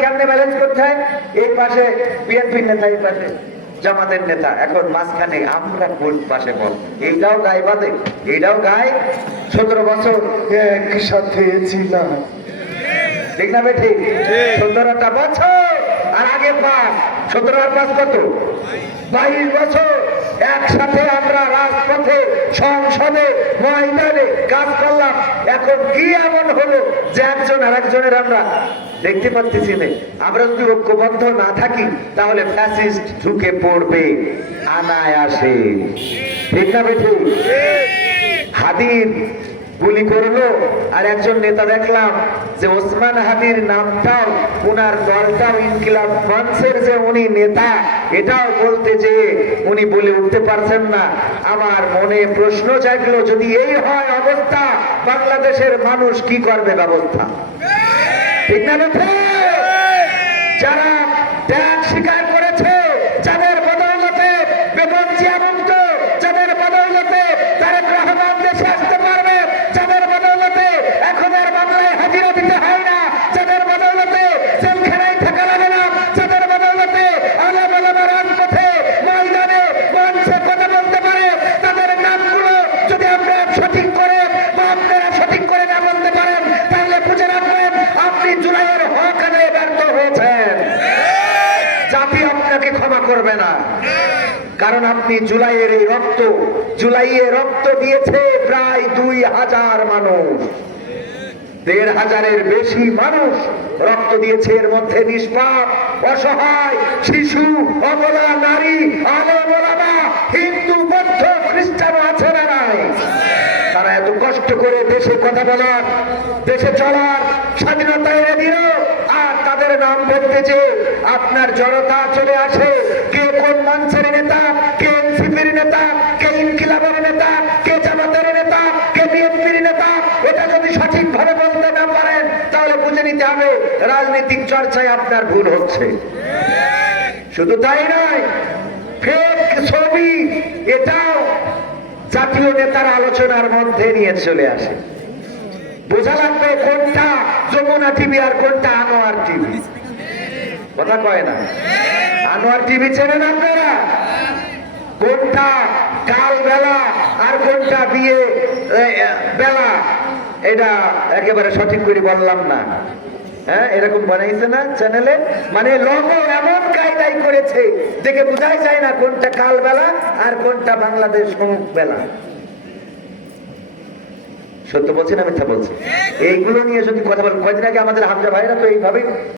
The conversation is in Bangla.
কেমনে ব্যালেন্স করতে হয়? এই পাশে বিএনপির নেতা, এই পাশে জামাতের নেতা, এখন মাঝখানে আমরা কোন পাশে বল? এইটাও গায়ে বাঁধে, এইটাও গায়ে। 17 বছর একসাথে ছিলাম, ঠিক না বেঠি? 17টা বছর আর আগে 5, 17 আর 5 কত? 22 বছর একসাথে আমরা রাজপথে, সংসদে, ময়দানে কাজ করলাম। এখন কি এমন হলো যে একজন আর একজনের আমরা দেখতে পাচ্ছি না? আমরা যদি ঐক্যবদ্ধ না থাকি তাহলে ফ্যাসিস্ট ঢুকে পড়বে অনায়াসে, ঠিক না বেঠি? হাদির গুলি করলো, আর একজন নেতা দেখলাম যে ওসমান হাদির নামটাও, উনার দলটাও ইনকিলাব মঞ্চের যে উনি নেতা, এটাও বলতে যে উনি বলে উঠতে পারছেন না। আমার মনে প্রশ্ন জাগলো, যদি এই হয় অবস্থা, বাংলাদেশের মানুষ কি করবে ব্যবস্থা, ঠিক না? যারা ত্যাগ স্বীকার করেছে, যাদের বদৌলতে বেগম জিয়া মুক্ত, যাদের বদৌলতে তারেক রহমান দেশে আসতে পারবে, যাদের বদৌলতে এখন আর বাংলায় হাজিরা দিতে হয় না, যাদের বদৌলতে জেলখানায় থাকা লাগে না, যাদের বদৌলতে আলাদা আলাদা রাজপথে, ময়দানে, মঞ্চে কথা বলতে পারে, তাদের নামগুলো যদি আমরা সঠিক করে বা আপনারা সঠিক করে না বলতে পারেন, তাহলে বুঝে রাখবেন আপনি জুলাইয়ের হক আদায়ে ব্যর্থ হয়েছেন। জাতি আপনাকে ক্ষমা করবে না, কারণ আপনি জুলাইয়ের এই রক্ত, জুলাইয়ে রক্ত দিয়েছে প্রায় 2000 মানুষ, 1500-এর বেশি মানুষ রক্ত দিয়েছে। এর মধ্যে নিষ্পাপ, অসহায়, শিশু, অবলা, নারী, আলেম ওলামা, হিন্দু, বৌদ্ধ, খ্রিস্টান আছে না নাই? তারা এত কষ্ট করে দেশে কথা বলার, দেশে চলার স্বাধীনতা এনে দিল, আর তাদের নাম বলতে যে আপনার জনতা চলে আসে, কে কোন মঞ্চের নেতা, কে এনসিপির নেতা, কে ইনকিলাবের নেতা, কে জামাতের নেতা, কে বিএনপির নেতা, এটা যদি সঠিকভাবে বলতে না পারেন তাহলে বুঝে নিতে হবে রাজনৈতিক চর্চায় আপনার ভুল হচ্ছে। শুধু তাই নয়, ফেক ছবি এটাও জাতীয় নেতার আলোচনার মধ্যে নিয়ে চলে আসে। বোঝা লাগবে কোনটা যমুনা টিভি আর কোনটা আনোয়ার টিভি। কথা কয় না? আনোয়ার টিভি চেনেন আপনারা? কোনটা কাল বেলা আর কোনটা বিয়ে বেলা, এটা একেবারে সঠিক করে বললাম না। হ্যাঁ, এরকম বানাইছে না চ্যানেলে, মানে লোগো এমন কায়দাই করেছে দেখে বোঝাই যায় না কোনটা কাল বেলা আর কোনটা বাংলাদেশ সমুখ বেলা। সত্য বলছি না মিথ্যা বলছি? এইগুলো নিয়ে যদি কথা বল, কয়েকদিন আগে আমাদের হামজা ভাইরা তো এইভাবে